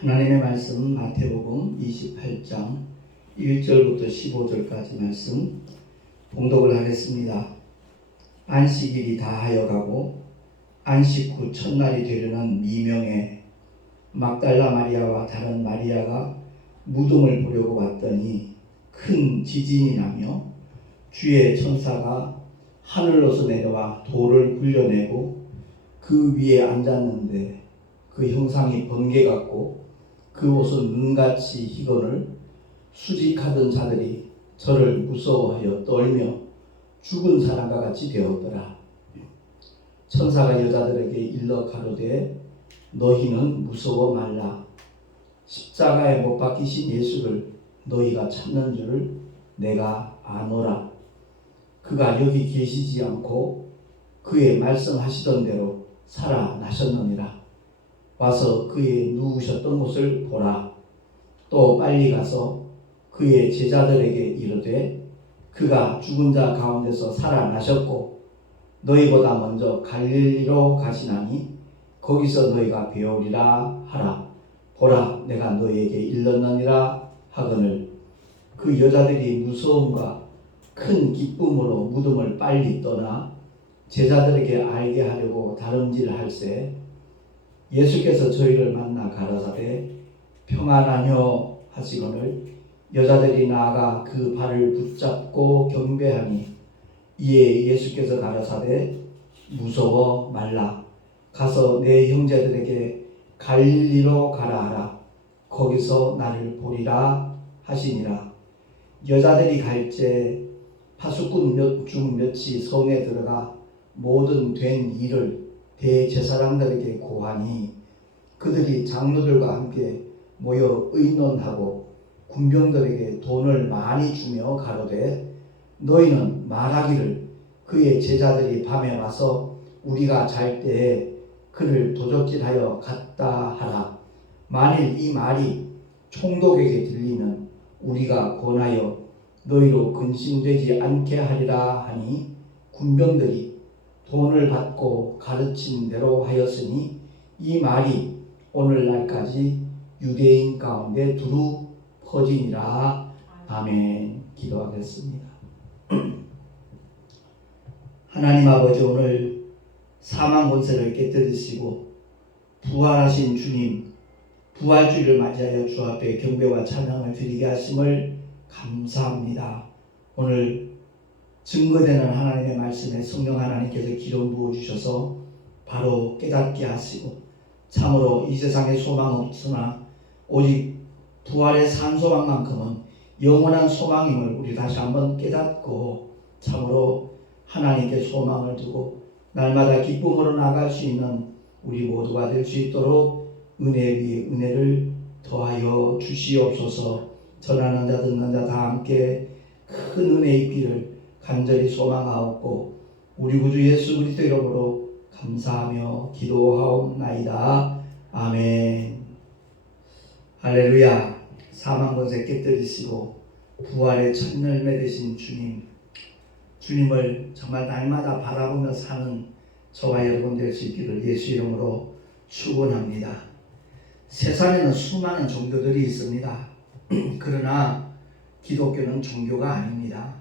하나님의 말씀 마태복음 28장 1절부터 15절까지 말씀 봉독을 하겠습니다. 안식일이 다하여 가고 안식 후 첫날이 되려는 미명에 막달라 마리아와 다른 마리아가 무덤을 보려고 왔더니 큰 지진이 나며 주의 천사가 하늘로서 내려와 돌을 굴려내고 그 위에 앉았는데 그 형상이 번개 같고 그 옷은 눈같이 희거늘 수직하던 자들이 저를 무서워하여 떨며 죽은 사람과 같이 되었더라. 천사가 여자들에게 일러 가로되 너희는 무서워 말라. 십자가에 못 박히신 예수를 너희가 찾는 줄을 내가 아노라. 그가 여기 계시지 않고 그의 말씀하시던 대로 살아나셨느니라. 와서 그의 누우셨던 곳을 보라. 또 빨리 가서 그의 제자들에게 이르되 그가 죽은 자 가운데서 살아나셨고 너희보다 먼저 갈릴리로 가시나니 거기서 너희가 배우리라 하라. 보라, 내가 너희에게 일렀느니라 하거늘 그 여자들이 무서움과 큰 기쁨으로 무덤을 빨리 떠나 제자들에게 알게 하려고 다름질할세 예수께서 저희를 만나 가라사대 평안하뇨 하시거늘 여자들이 나아가 그 발을 붙잡고 경배하니 이에 예수께서 가라사대 무서워 말라. 가서 내 형제들에게 갈릴리로 가라 하라. 거기서 나를 보리라 하시니라. 여자들이 갈째 파수꾼 몇 중 몇이 성에 들어가 모든 된 일을 대제사장들에게 고하니 그들이 장로들과 함께 모여 의논하고 군병들에게 돈을 많이 주며 가로되 너희는 말하기를 그의 제자들이 밤에 와서 우리가 잘 때에 그를 도적질하여 갔다 하라. 만일 이 말이 총독에게 들리면 우리가 권하여 너희로 근심되지 않게 하리라 하니 군병들이 돈을 받고 가르친 대로 하였으니 이 말이 오늘날까지 유대인 가운데 두루 퍼지니라. 아멘. 기도하겠습니다. 하나님 아버지, 오늘 사망 권세를 깨뜨리시고 부활하신 주님, 부활주일을 맞이하여 주 앞에 경배와 찬양을 드리게 하심을 감사합니다. 오늘 증거되는 하나님의 말씀에 성령 하나님께서 기름 부어주셔서 바로 깨닫게 하시고 참으로 이 세상에 소망 없으나 오직 부활의 산 소망만큼은 영원한 소망임을 우리 다시 한번 깨닫고 참으로 하나님께 소망을 두고 날마다 기쁨으로 나갈 수 있는 우리 모두가 될 수 있도록 은혜 위에 은혜를 더하여 주시옵소서. 전하는 자 듣는 자 다 함께 큰 은혜 있기를 간절히 소망하옵고 우리 구주 예수 그리스도 이름으로 감사하며 기도하옵나이다. 아멘. 할렐루야. 사망 권세 깨뜨리시고 부활의 첫 열매 되신 주님을 정말 날마다 바라보며 사는 저와 여러분 될 수 있기를 예수 이름으로 축원합니다. 세상에는 수많은 종교들이 있습니다. 그러나 기독교는 종교가 아닙니다.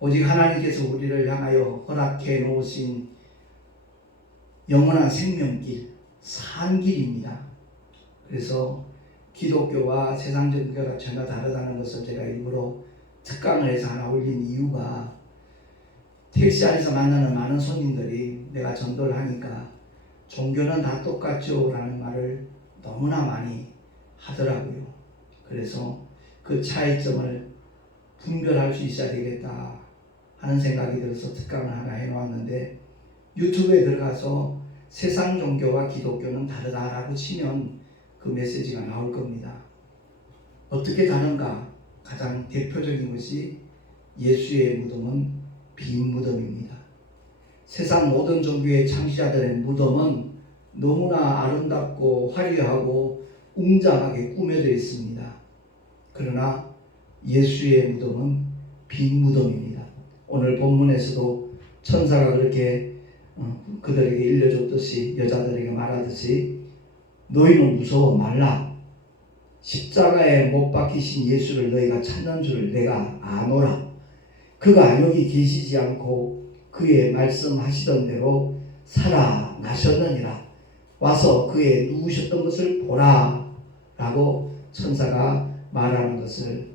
오직 하나님께서 우리를 향하여 허락해 놓으신 영원한 생명길, 산길입니다. 그래서 기독교와 세상 종교가 전혀 다르다는 것을 제가 일부러 특강을 해서 하나 올린 이유가 택시 안에서 만나는 많은 손님들이 내가 전도를 하니까 종교는 다 똑같죠 라는 말을 너무나 많이 하더라고요. 그래서 그 차이점을 분별할 수 있어야 되겠다 하는 생각이 들어서 특강을 하나 해놓았는데 유튜브에 들어가서 세상 종교와 기독교는 다르다라고 치면 그 메시지가 나올 겁니다. 어떻게 다른가? 가장 대표적인 것이 예수의 무덤은 빈 무덤입니다. 세상 모든 종교의 창시자들의 무덤은 너무나 아름답고 화려하고 웅장하게 꾸며져 있습니다. 그러나 예수의 무덤은 빈 무덤입니다. 오늘 본문에서도 천사가 그렇게 그들에게 일러줬듯이 여자들에게 말하듯이 너희는 무서워 말라. 십자가에 못 박히신 예수를 너희가 찾는 줄을 내가 아노라. 그가 여기 계시지 않고 그의 말씀하시던 대로 살아나셨느니라. 와서 그의 누우셨던 것을 보라 라고 천사가 말하는 것을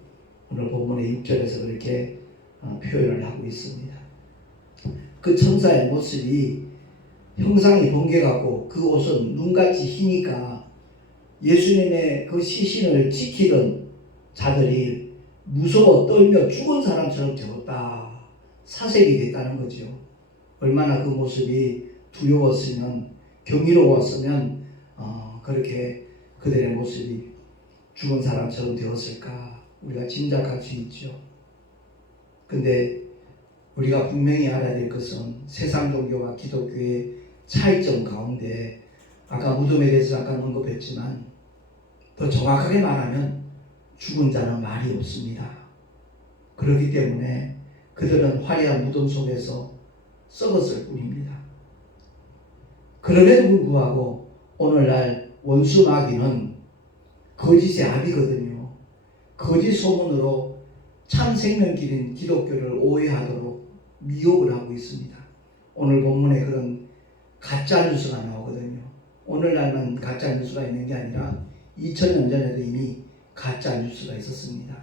오늘 본문의 6절에서 그렇게 표현을 하고 있습니다. 그 천사의 모습이 형상이 번개같고 그 옷은 눈같이 희니까 예수님의 그 시신을 지키던 자들이 무서워 떨며 죽은 사람처럼 되었다. 사색이 됐다는 거죠. 얼마나 그 모습이 두려웠으면, 경이로웠으면 그렇게 그들의 모습이 죽은 사람처럼 되었을까 우리가 짐작할 수 있죠. 근데 우리가 분명히 알아야 될 것은 세상 종교와 기독교의 차이점 가운데 아까 무덤에 대해서 잠깐 언급했지만 더 정확하게 말하면 죽은 자는 말이 없습니다. 그렇기 때문에 그들은 화려한 무덤 속에서 썩었을 뿐입니다. 그럼에도 불구하고 오늘날 원수 마귀는 거짓의 압이거든요. 거짓 소문으로 참 생명길인 기독교를 오해하도록 미혹을 하고 있습니다. 오늘 본문에 그런 가짜 뉴스가 나오거든요. 오늘날만 가짜 뉴스가 있는 게 아니라 2000년 전에도 이미 가짜 뉴스가 있었습니다.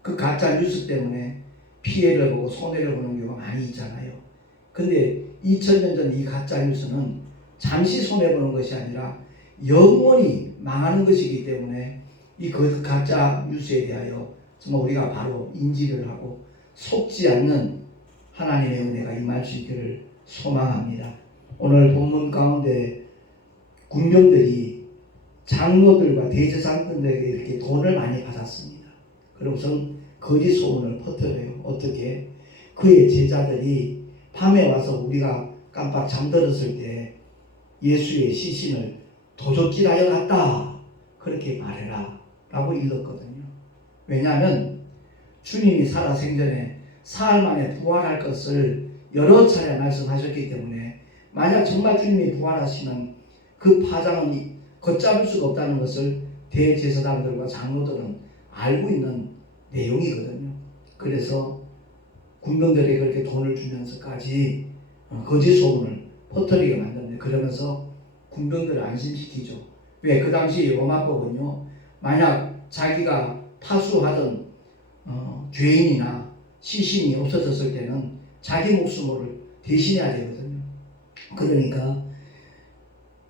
그 가짜 뉴스 때문에 피해를 보고 손해를 보는 경우가 많이 있잖아요. 근데 2000년 전 이 가짜 뉴스는 잠시 손해보는 것이 아니라 영원히 망하는 것이기 때문에 이 가짜 뉴스에 대하여 정말 우리가 바로 인지를 하고 속지 않는 하나님의 은혜가 임할 수 있기를 소망합니다. 오늘 본문 가운데 군병들이 장로들과 대제사장들에게 이렇게 돈을 많이 받았습니다. 그러고선 거짓 소문을 퍼뜨려요. 어떻게? 그의 제자들이 밤에 와서 우리가 깜빡 잠들었을 때 예수의 시신을 도적질하여 갔다. 그렇게 말해라. 라고 읽었거든요. 왜냐하면 주님이 살아 생전에 사흘 만에 부활할 것을 여러 차례 말씀하셨기 때문에 만약 정말 주님이 부활하시면 그 파장은 걷잡을 수가 없다는 것을 대제사장들과 장로들은 알고 있는 내용이거든요. 그래서 군병들에게 그렇게 돈을 주면서까지 거짓 소문을 퍼뜨리게 만듭니다. 그러면서 군병들을 안심시키죠. 왜? 그 당시 로마법은요, 만약 자기가 파수하던 죄인이나 시신이 없어졌을 때는 자기 목숨을 대신해야 되거든요. 그러니까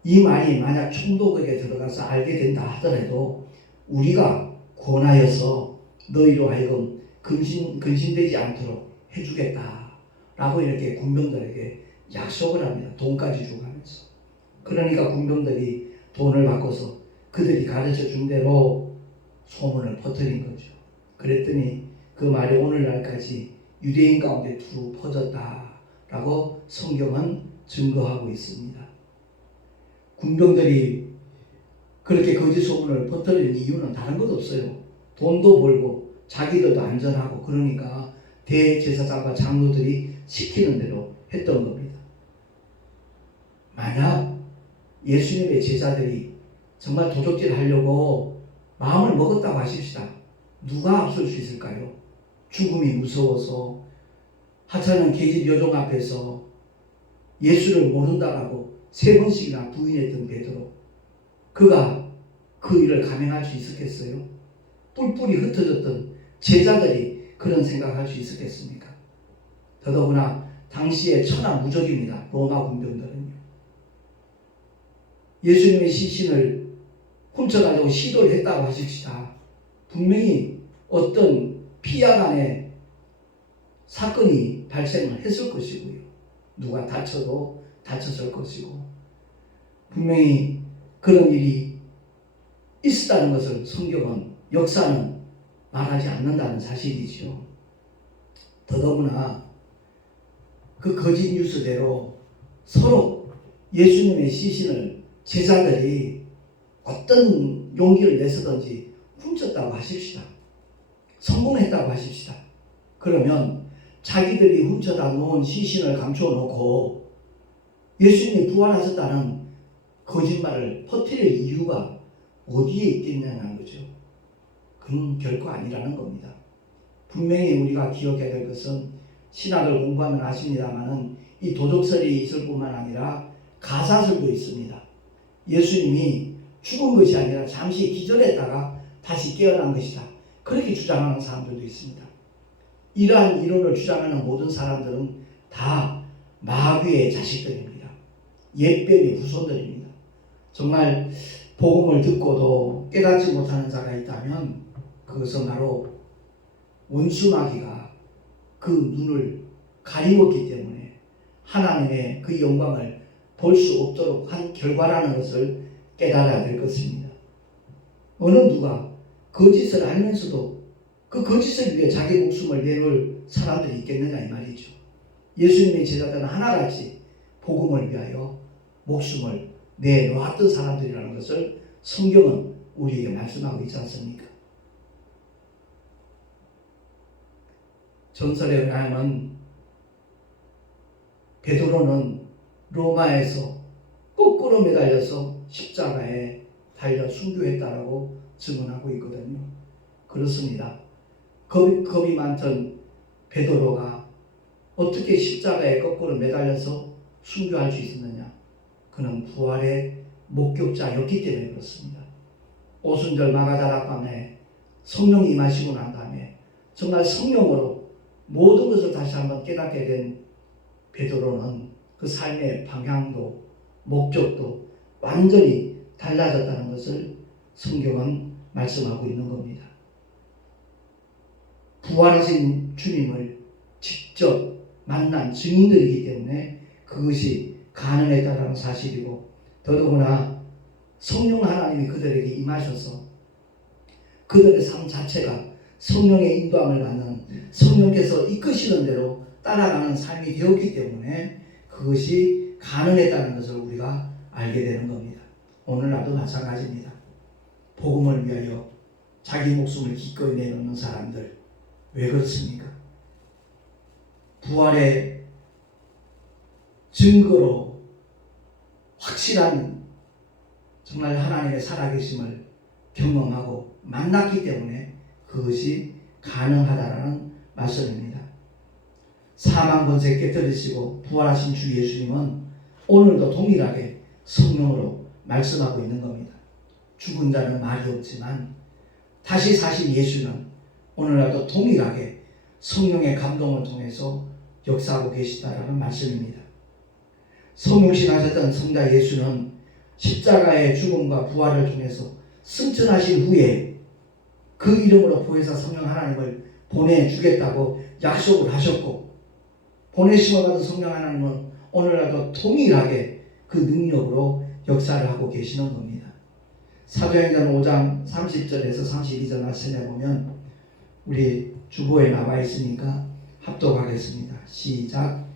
이 말이 만약 총독에게 들어가서 알게 된다 하더라도 우리가 권하여서 너희로 하여금 근신되지 않도록 해주겠다 라고 이렇게 군병들에게 약속을 합니다. 돈까지 주고 하면서. 그러니까 군병들이 돈을 바꿔서 그들이 가르쳐 준 대로 소문을 퍼뜨린 거죠. 그랬더니 그 말이 오늘날까지 유대인 가운데 두루 퍼졌다라고 성경은 증거하고 있습니다. 군병들이 그렇게 거짓 소문을 퍼뜨리는 이유는 다른 것 없어요. 돈도 벌고 자기들도 안전하고 그러니까 대제사장과 장로들이 시키는 대로 했던 겁니다. 만약 예수님의 제자들이 정말 도적질 하려고 마음을 먹었다고 하십시다. 누가 앞설 수 있을까요? 죽음이 무서워서 하찮은 계집 여종 앞에서 예수를 모른다라고 3번씩이나 부인했던 베드로, 그가 그 일을 감행할 수 있었겠어요? 뿔뿔이 흩어졌던 제자들이 그런 생각을 할 수 있었겠습니까? 더더구나 당시에 천하무적입니다. 로마 군병들은요. 예수님의 시신을 훔쳐가려고 시도를 했다고 하십시다. 분명히 어떤 피야간의 사건이 발생을 했을 것이고요. 누가 다쳐도 다쳤을 것이고 분명히 그런 일이 있었다는 것을 성경은, 역사는 말하지 않는다는 사실이죠. 더더구나 그 거짓 뉴스대로 서로 예수님의 시신을 제자들이 어떤 용기를 내서든지 훔쳤다고 하십시다. 성공했다고 하십시다. 그러면 자기들이 훔쳐다 놓은 시신을 감추어 놓고 예수님이 부활하셨다는 거짓말을 퍼뜨릴 이유가 어디에 있겠냐는 거죠. 그건 결코 아니라는 겁니다. 분명히 우리가 기억해야 될 것은 신학을 공부하면 아십니다만은 이 도적설이 있을 뿐만 아니라 가사설도 있습니다. 예수님이 죽은 것이 아니라 잠시 기절했다가 다시 깨어난 것이다. 그렇게 주장하는 사람들도 있습니다. 이러한 이론을 주장하는 모든 사람들은 다 마귀의 자식들입니다. 옛뱀의 후손들입니다. 정말 복음을 듣고도 깨닫지 못하는 자가 있다면 그것은 바로 원수 마귀가 그 눈을 가리웠기 때문에 하나님의 그 영광을 볼 수 없도록 한 결과라는 것을 깨달아야 될 것입니다. 어느 누가 거짓을 알면서도 그 거짓을 위해 자기 목숨을 내놓을 사람들이 있겠느냐 이 말이죠. 예수님의 제자들은 하나같이 복음을 위하여 목숨을 내놓았던 사람들이라는 것을 성경은 우리에게 말씀하고 있지 않습니까? 전설에 의하면 베드로는 로마에서 거꾸로 매달려서 십자가에 달려 순교했다라고 증언하고 있거든요. 그렇습니다. 겁이 많던 베드로가 어떻게 십자가에 거꾸로 매달려서 순교할 수 있었느냐? 그는 부활의 목격자였기 때문에 그렇습니다. 오순절 마가다락 밤에 성령이 임하시고 난 다음에 정말 성령으로 모든 것을 다시 한번 깨닫게 된 베드로는 그 삶의 방향도 목적도 완전히 달라졌다는 것을 성경은 말씀하고 있는 겁니다. 부활하신 주님을 직접 만난 증인들이기 때문에 그것이 가능했다는 사실이고, 더더구나 성령 하나님이 그들에게 임하셔서 그들의 삶 자체가 성령의 인도함을 받는, 성령께서 이끄시는 대로 따라가는 삶이 되었기 때문에 그것이 가능했다는 것을 우리가 알게 되는 겁니다. 오늘날도 마찬가지입니다. 복음을 위하여 자기 목숨을 기꺼이 내놓는 사람들, 왜 그렇습니까? 부활의 증거로 확실한 정말 하나님의 살아계심을 경험하고 만났기 때문에 그것이 가능하다라는 말씀입니다. 사망 권세 깨뜨리시고 부활하신 주 예수님은 오늘도 동일하게 성령으로 말씀하고 있는 겁니다. 죽은 자는 말이 없지만 다시 사신 예수는 오늘날도 동일하게 성령의 감동을 통해서 역사하고 계시다라는 말씀입니다. 성육신하셨던 성자 예수는 십자가의 죽음과 부활을 통해서 승천하신 후에 그 이름으로 보혜사 성령 하나님을 보내주겠다고 약속을 하셨고, 보내심을 받은 성령 하나님은 오늘날도 동일하게 그 능력으로 역사를 하고 계시는 겁니다. 사도행전 5장 30절에서 32절 말씀에 보면 우리 주보에 나와 있으니까 합독하겠습니다. 시작.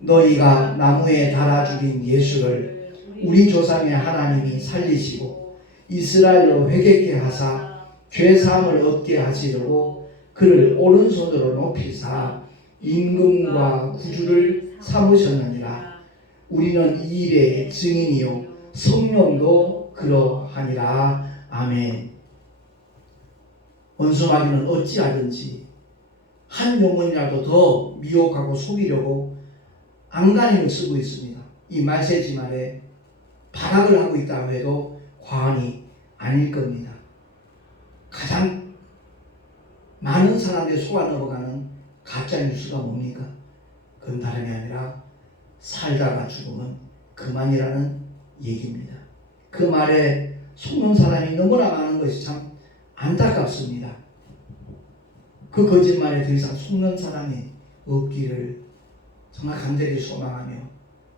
너희가 나무에 달아 죽인 예수를 우리 조상의 하나님이 살리시고 이스라엘로 회개케 하사 죄사함을 얻게 하시려고 그를 오른손으로 높이사 임금과 구주를 삼으셨느니라. 우리는 이 일의 증인이요 성령도 그러하니라. 아멘. 원수마귀는 어찌하든지 한 영혼이라도 더 미혹하고 속이려고 안간힘을 쓰고 있습니다. 이 말세지 말에 발악을 하고 있다고 해도 과언이 아닐 겁니다. 가장 많은 사람들이 속아 넘어가는 가짜 뉴스가 뭡니까? 그건 다름이 아니라 살다가 죽으면 그만이라는 얘기입니다. 그 말에 속는 사람이 너무나 많은 것이 참 안타깝습니다. 그 거짓말에 더 이상 속는 사람이 없기를 정말 간절히 소망하며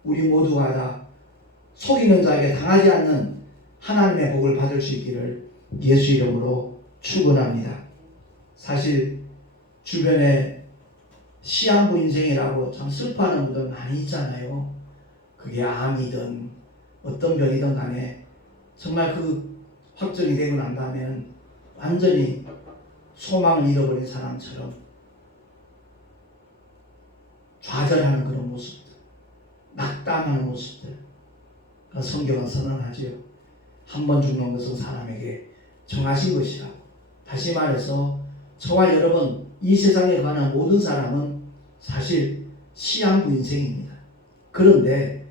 우리 모두가 다 속이는 자에게 당하지 않는 하나님의 복을 받을 수 있기를 예수 이름으로 축원합니다. 사실 주변에 시한부 인생이라고 참 슬퍼하는 분들 많이 있잖아요. 그게 암이든 어떤 병이든 간에 정말 그 확정이 되고 난 다음에는 완전히 소망을 잃어버린 사람처럼 좌절하는 그런 모습들, 낙담하는 모습들, 성경은 선언하지요. 한 번 죽는 것은 사람에게 정하신 것이라고. 다시 말해서 저와 여러분, 이 세상에 관한 모든 사람은 사실 시한부 인생입니다. 그런데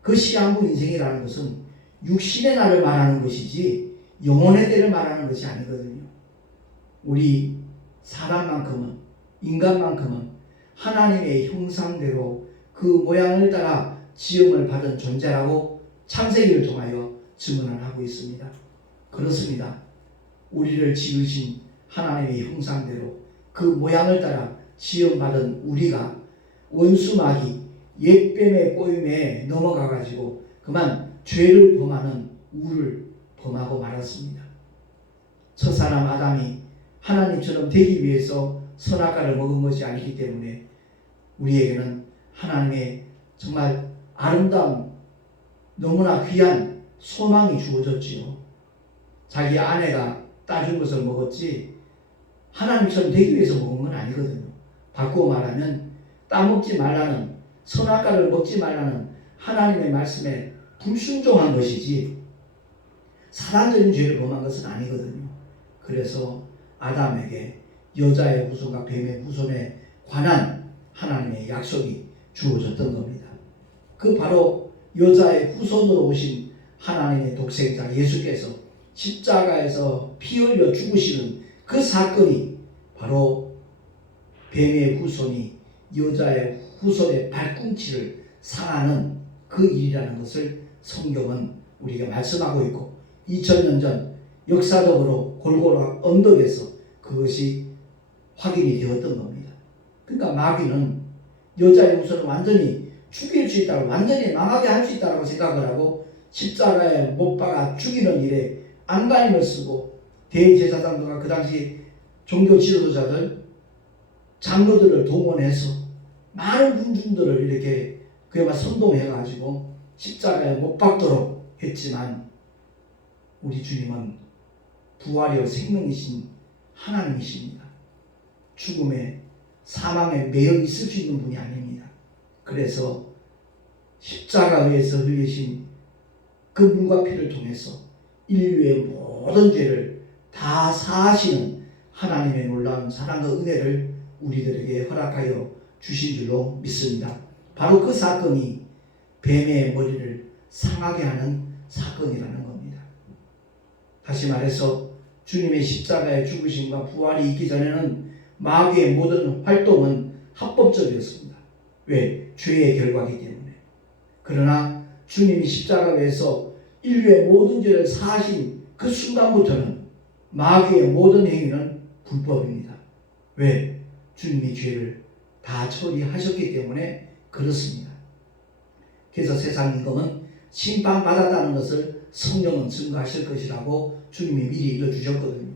그 시한부 인생이라는 것은 육신의 날을 말하는 것이지 영혼의 때를 말하는 것이 아니거든요. 우리 사람만큼은, 인간만큼은 하나님의 형상대로 그 모양을 따라 지음을 받은 존재라고 창세기를 통하여 증언을 하고 있습니다. 그렇습니다. 우리를 지으신 하나님의 형상대로 그 모양을 따라 지음받은 우리가 원수 마귀 옛뱀의 꼬임에 넘어가 가지고 그만 죄를 범하는 우를 범하고 말았습니다. 첫사람 아담이 하나님처럼 되기 위해서 선악과를 먹은 것이 아니기 때문에 우리에게는 하나님의 정말 아름다운 너무나 귀한 소망이 주어졌지요. 자기 아내가 따준 것을 먹었지 하나님처럼 되기 위해서 먹은 건 아니거든요. 바꾸어 말하면 따먹지 말라는, 선악과를 먹지 말라는 하나님의 말씀에 불순종한 것이지 사단적인 죄를 범한 것은 아니거든요. 그래서 아담에게 여자의 후손과 뱀의 후손에 관한 하나님의 약속이 주어졌던 겁니다. 그 바로 여자의 후손으로 오신 하나님의 독생자 예수께서 십자가에서 피 흘려 죽으시는 그 사건이 바로 뱀의 후손이 여자의 후손의 발꿈치를 상하는 그 일이라는 것을 성경은 우리에게 말씀하고 있고 2000년 전 역사적으로 골고라 언덕에서 그것이 확인이 되었던 겁니다. 그러니까 마귀는 여자의 후손을 완전히 죽일 수 있다고, 완전히 망하게 할 수 있다고 생각을 하고 십자가에 못 박아 죽이는 일에 안간힘을 쓰고 대제사장들과 그 당시 종교 지도자들, 장로들을 동원해서 많은 군중들을 이렇게 그야말로 선동해가지고 십자가에 못 박도록 했지만 우리 주님은 부활이요 생명이신 하나님이십니다. 죽음에 사망에 매여 있을 수 있는 분이 아닙니다. 그래서 십자가에서 흘리신 그 물과 피를 통해서 인류의 모든 죄를 다 사하시는 하나님의 놀라운 사랑과 은혜를 우리들에게 허락하여 주신 줄로 믿습니다. 바로 그 사건이 뱀의 머리를 상하게 하는 사건이라는 겁니다. 다시 말해서 주님의 십자가의 죽으심과 부활이 있기 전에는 마귀의 모든 활동은 합법적이었습니다. 왜? 죄의 결과이기 때문에. 그러나 주님이 십자가에서 인류의 모든 죄를 사하신 그 순간부터는 마귀의 모든 행위는 불법입니다. 왜? 주님이 죄를 다 처리하셨기 때문에 그렇습니다. 그래서 세상 임금은 심판받았다는 것을 성령은 증거하실 것이라고 주님이 미리 일러주셨거든요.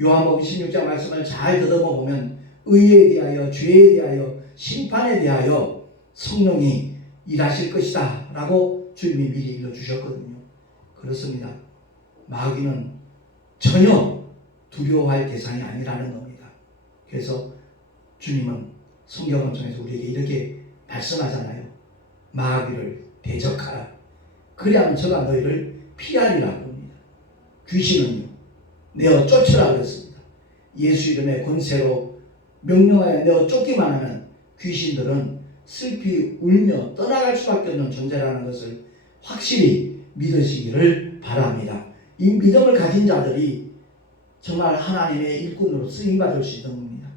요한복음 16장 말씀을 잘 더듬어 보면 의에 대하여, 죄에 대하여, 심판에 대하여 성령이 일하실 것이다 라고 주님이 미리 일러주셨거든요. 그렇습니다. 마귀는 전혀 두려워할 대상이 아니라는 겁니다. 그래서 주님은 성경을 통해서 우리에게 이렇게 말씀하잖아요. 마귀를 대적하라. 그리하면 저가 너희를 피하리라고 합니다. 귀신은요, 내어 쫓으라 그랬습니다. 예수 이름의 권세로 명령하여 내어 쫓기만 하면 귀신들은 슬피 울며 떠나갈 수밖에 없는 존재라는 것을 확실히 믿으시기를 바랍니다. 이 믿음을 가진 자들이 정말 하나님의 일꾼으로 쓰임받을 수 있는 겁니다.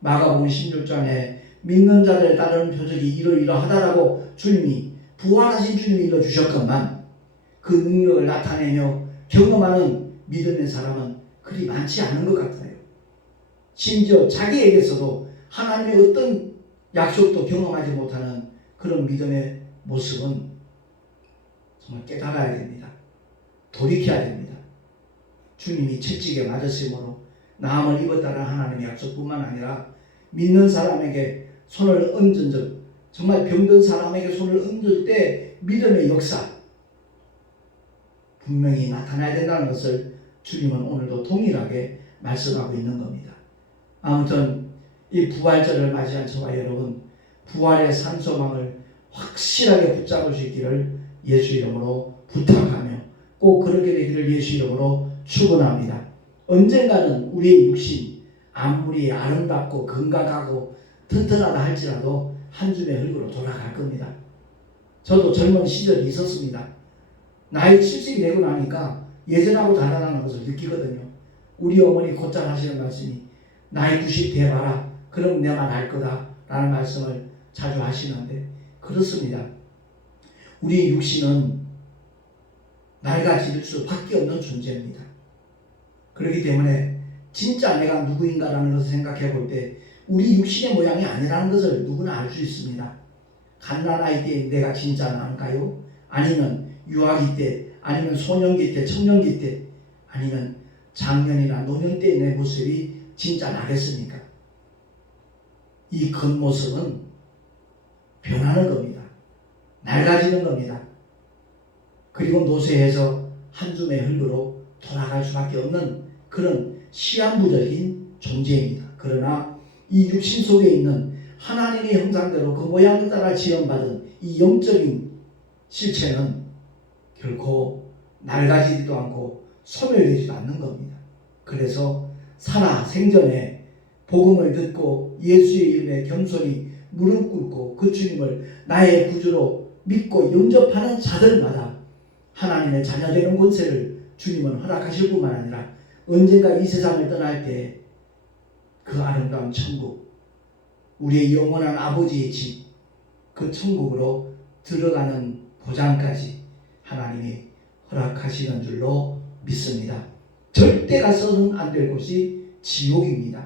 마가복음 16장에 믿는 자들에 따르는 표적이 이러이러하다라고 주님이, 부활하신 주님이 일러주셨건만 그 능력을 나타내며 경험하는 믿음의 사람은 그리 많지 않은 것 같아요. 심지어 자기에게서도 하나님의 어떤 약속도 경험하지 못하는 그런 믿음의 모습은 정말 깨달아야 됩니다. 돌이켜야 됩니다. 주님이 채찍에 맞으심으로 나음을 입었다는 하나님의 약속뿐만 아니라 믿는 사람에게 손을 얹은 적, 정말 병든 사람에게 손을 얹을 때 믿음의 역사 분명히 나타나야 된다는 것을 주님은 오늘도 동일하게 말씀하고 있는 겁니다. 아무튼 이 부활절을 맞이한 저와 여러분, 부활의 산소망을 확실하게 붙잡을 수 있기를 예수 이름으로 부탁하며 꼭 그렇게 되기를 예수 이름으로 축원합니다. 언젠가는 우리의 육신 아무리 아름답고 건강하고 튼튼하다 할지라도 한 줌의 흙으로 돌아갈 겁니다. 저도 젊은 시절이 있었습니다. 나이 70이 되고 나니까 예전하고 다르다는 것을 느끼거든요. 우리 어머니 곧잘 하시는 말씀이 나이 90 돼봐라. 그럼 내만 알 거다. 라는 말씀을 자주 하시는데 그렇습니다. 우리 육신은 낡아질 수밖에 없는 존재입니다. 그렇기 때문에 진짜 내가 누구인가라는 것을 생각해 볼 때 우리 육신의 모양이 아니라는 것을 누구나 알 수 있습니다. 갓난아이 때 내가 진짜 나인가요? 아니면 유아기 때, 아니면 소년기 때, 청년기 때, 아니면 장년이나 노년 때의 내 모습이 진짜 나겠습니까? 이 겉모습은 변하는 겁니다. 낡아지는 겁니다. 그리고 노쇠해서 한 줌의 흙으로 돌아갈 수밖에 없는 그런 시한부적인 존재입니다. 그러나 이 육신 속에 있는 하나님의 형상대로 그 모양을 따라 지음받은 이 영적인 실체는 결코 낡아지지도 않고 소멸되지도 않는 겁니다. 그래서 살아 생전에 복음을 듣고 예수의 이름에 겸손히 무릎 꿇고 그 주님을 나의 구주로 믿고 영접하는 자들마다 하나님의 자녀되는 권세를 주님은 허락하실 뿐만 아니라 언젠가 이 세상을 떠날 때 그 아름다운 천국, 우리의 영원한 아버지의 집, 그 천국으로 들어가는 보장까지 하나님이 허락하시는 줄로 믿습니다. 절대 가서는 안 될 곳이 지옥입니다.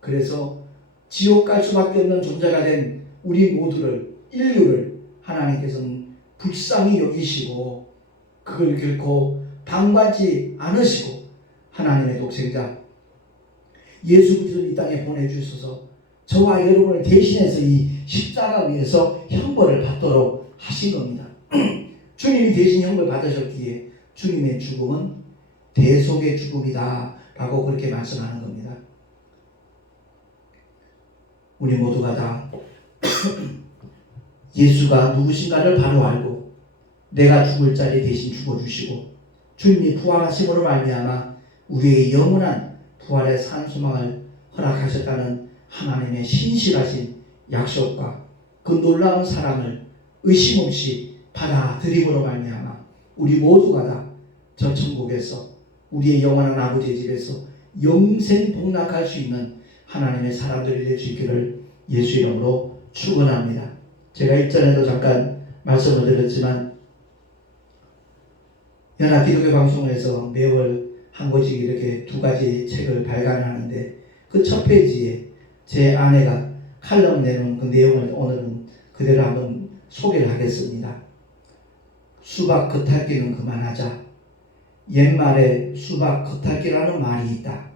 그래서 지옥 갈 수밖에 없는 존재가 된 우리 모두를, 인류를 하나님께서는 불쌍히 여기시고 그걸 결코 방관치 않으시고 하나님의 독생자 예수 그리스도를 이 땅에 보내주셔서 저와 여러분을 대신해서 이 십자가 위에서 형벌을 받도록 하신 겁니다. 주님이 대신 형벌 받으셨기에 주님의 죽음은 대속의 죽음이다 라고 그렇게 말씀하는 겁니다. 우리 모두가 다 예수가 누구신가를 바로 알고 내가 죽을 자리 대신 죽어주시고 주님이 부활하심으로 말미암아 우리의 영원한 부활의 산 소망을 허락하셨다는 하나님의 신실하신 약속과 그 놀라운 사랑을 의심 없이 받아들임으로 말미암아 우리 모두가 다 저 천국에서 우리의 영원한 아버지의 집에서 영생 복락할 수 있는 하나님의 사람들이 될 수 있기를 예수 이름으로 축원합니다. 제가 일전에도 잠깐 말씀을 드렸지만 연합 기독교 방송에서 매월 한 권씩 이렇게 두 가지 책을 발간하는데 그 첫 페이지에 제 아내가 칼럼 내놓은 그 내용을 오늘은 그대로 한번 소개를 하겠습니다. 수박 겉핥기는 그만하자. 옛말에 수박 겉핥기라는 말이 있다.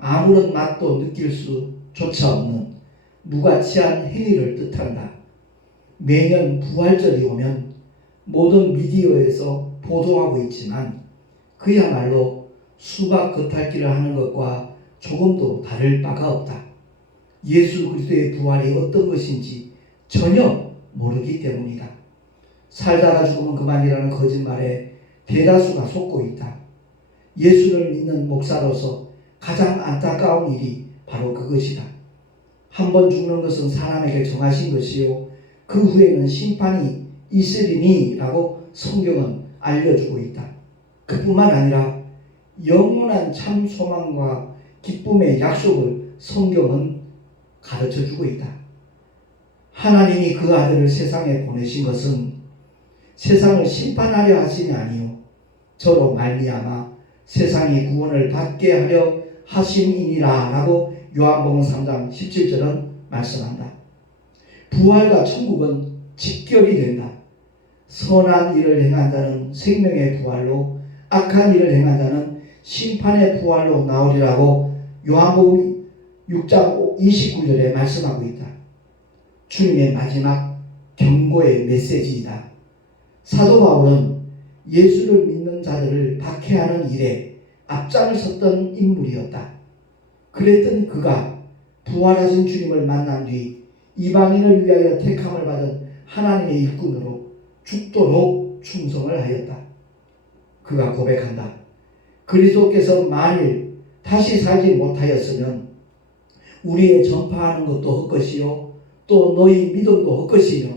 아무런 맛도 느낄 수조차 없는 무가치한 행위를 뜻한다. 매년 부활절이 오면 모든 미디어에서 보도하고 있지만 그야말로 수박 겉핥기를 하는 것과 조금도 다를 바가 없다. 예수 그리스도의 부활이 어떤 것인지 전혀 모르기 때문이다. 살다가 죽으면 그만이라는 거짓말에 대다수가 속고 있다. 예수를 믿는 목사로서 가장 안타까운 일이 바로 그것이다. 한 번 죽는 것은 사람에게 정하신 것이요 그 후에는 심판이 있으리니 라고 성경은 알려주고 있다. 그뿐만 아니라 영원한 참 소망과 기쁨의 약속을 성경은 가르쳐주고 있다. 하나님이 그 아들을 세상에 보내신 것은 세상을 심판하려 하심이 아니요 저로 말미암아 세상이 구원을 받게 하려 하심이니라 라고 요한복음 3장 17절은 말씀한다. 부활과 천국은 직결이 된다. 선한 일을 행한 자는 생명의 부활로 악한 일을 행한 자는 심판의 부활로 나오리라고 요한복음 6장 29절에 말씀하고 있다. 주님의 마지막 경고의 메시지이다. 사도 바울은 예수를 믿는 자들을 박해하는 일에 앞장을 섰던 인물이었다. 그랬던 그가 부활하신 주님을 만난 뒤 이방인을 위하여 택함을 받은 하나님의 일꾼으로 죽도록 충성을 하였다. 그가 고백한다. 그리스도께서 만일 다시 살지 못하였으면 우리의 전파하는 것도 헛것이요 또 너희 믿음도 헛것이며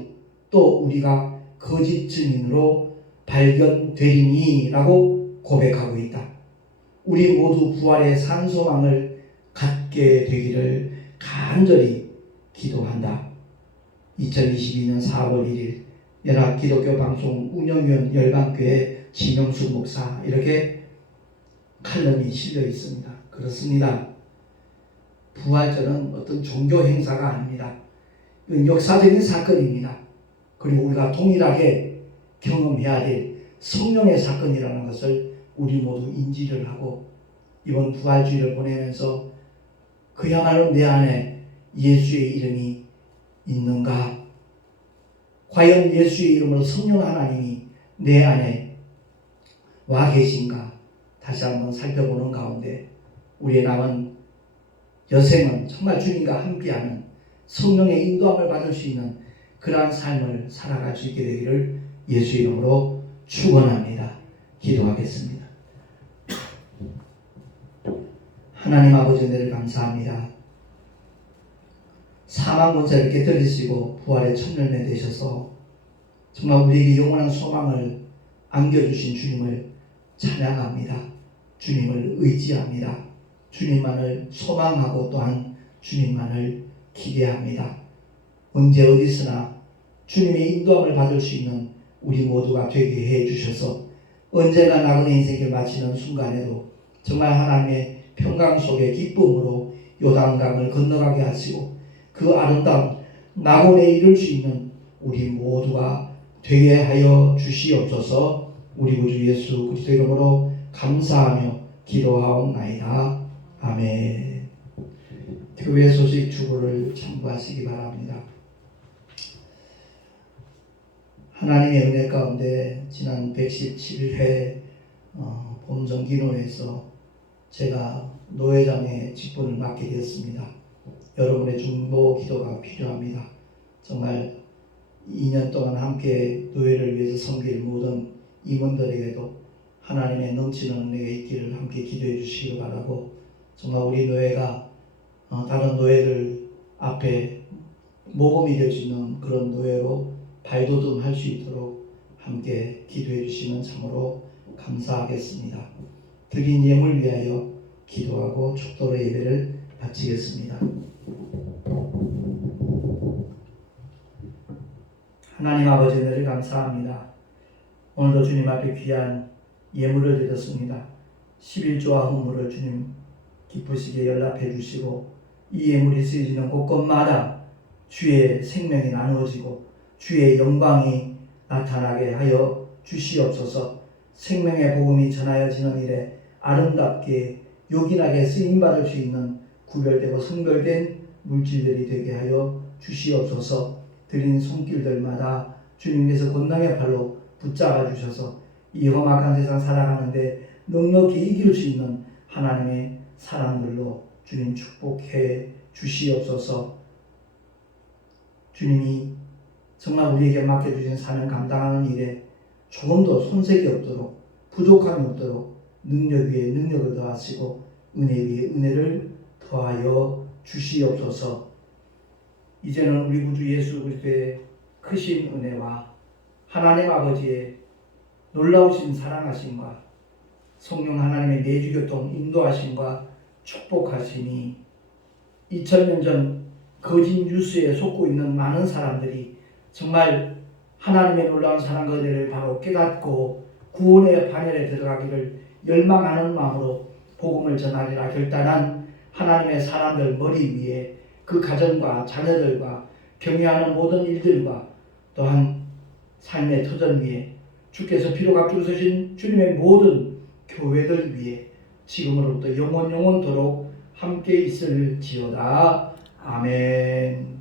또 우리가 거짓 증인으로 발견되리니 라고 고백하고 있다. 우리 모두 부활의 산소망을 갖게 되기를 간절히 기도한다. 2022년 4월 1일 연합기독교 방송 운영위원 열방교회 지명수 목사, 이렇게 칼럼이 실려 있습니다. 그렇습니다. 부활절은 어떤 종교 행사가 아닙니다. 이건 역사적인 사건입니다. 그리고 우리가 동일하게 경험해야 될 성령의 사건이라는 것을 우리 모두 인지를 하고, 이번 부활주일을 보내면서 그야말로 내 안에 예수의 이름이 있는가? 과연 예수의 이름으로 성령 하나님이 내 안에 와 계신가? 다시 한번 살펴보는 가운데 우리의 남은 여생은 정말 주님과 함께하는 성령의 인도함을 받을 수 있는 그러한 삶을 살아갈 수 있게 되기를 예수 이름으로 축원합니다. 기도하겠습니다. 하나님 아버지, 은혜를 감사합니다. 사망 권세를 깨뜨리시고 부활의 첫 열매 되셔서 정말 우리에게 영원한 소망을 안겨주신 주님을 찬양합니다. 주님을 의지합니다. 주님만을 소망하고 또한 주님만을 기대합니다. 언제 어디서나 주님의 인도함을 받을 수 있는 우리 모두가 되게 해주셔서 언제나 나그네 인생을 마치는 순간에도 정말 하나님의 평강 속에 기쁨으로 요단강을 건너가게 하시고 그 아름다운 낙원에 이룰 수 있는 우리 모두가 되게 하여 주시옵소서. 우리 구주 예수 그리스도 이름으로 감사하며 기도하옵나이다. 아멘. 교회 소식 주보를 참고하시기 바랍니다. 하나님의 은혜 가운데 지난 117회 봄정기노회에서 제가 노회장의 직분을 맡게 되었습니다. 여러분의 중보 기도가 필요합니다. 정말 2년 동안 함께 노회를 위해서 섬길 모든 임원들에게도 하나님의 넘치는 은혜가 있기를 함께 기도해 주시기 바라고, 정말 우리 노회가 다른 노회를 앞에 모범이 될 수 있는 그런 노회로 발돋움할 수 있도록 함께 기도해 주시면 참으로 감사하겠습니다. 드린 예물 위하여 기도하고 축도로 예배를 바치겠습니다. 하나님 아버지, 은혜를 감사합니다. 오늘도 주님 앞에 귀한 예물을 드렸습니다. 11조와 헌물을 주님 기쁘시게 연락해 주시고 이 예물이 쓰여지는 곳곳마다 주의 생명이 나누어지고 주의 영광이 나타나게 하여 주시옵소서. 생명의 복음이 전하여지는 일에 아름답게 요긴하게 쓰임받을 수 있는 구별되고 성별된 물질들이 되게 하여 주시옵소서. 드린 손길들마다 주님께서 권능의 팔로 붙잡아 주셔서 이 험악한 세상 살아가는데 넉넉히 이길 수 있는 하나님의 사람들로 주님 축복해 주시옵소서. 주님이 정말 우리에게 맡겨주신 사명 감당하는 일에 조금도 손색이 없도록, 부족함이 없도록 능력 위에 능력을 더하시고 은혜 위에 은혜를 더하여 주시옵소서. 이제는 우리 구주 예수 그리스도의 크신 은혜와 하나님 아버지의 놀라우신 사랑하심과 성령 하나님의 내주교통 인도하심과 축복하심이 2000년 전 거짓 뉴스에 속고 있는 많은 사람들이 정말 하나님의 놀라운 사랑과 은혜를 바로 깨닫고 구원의 반열에 들어가기를 열망하는 마음으로 복음을 전하리라 결단한 하나님의 사람들 머리 위에 그 가정과 자녀들과 경영하는 모든 일들과 또한 삶의 터전 위에 주께서 피로 값주신 주님의 모든 교회들 위에 지금으로부터 영원토록 함께 있을지어다. 아멘.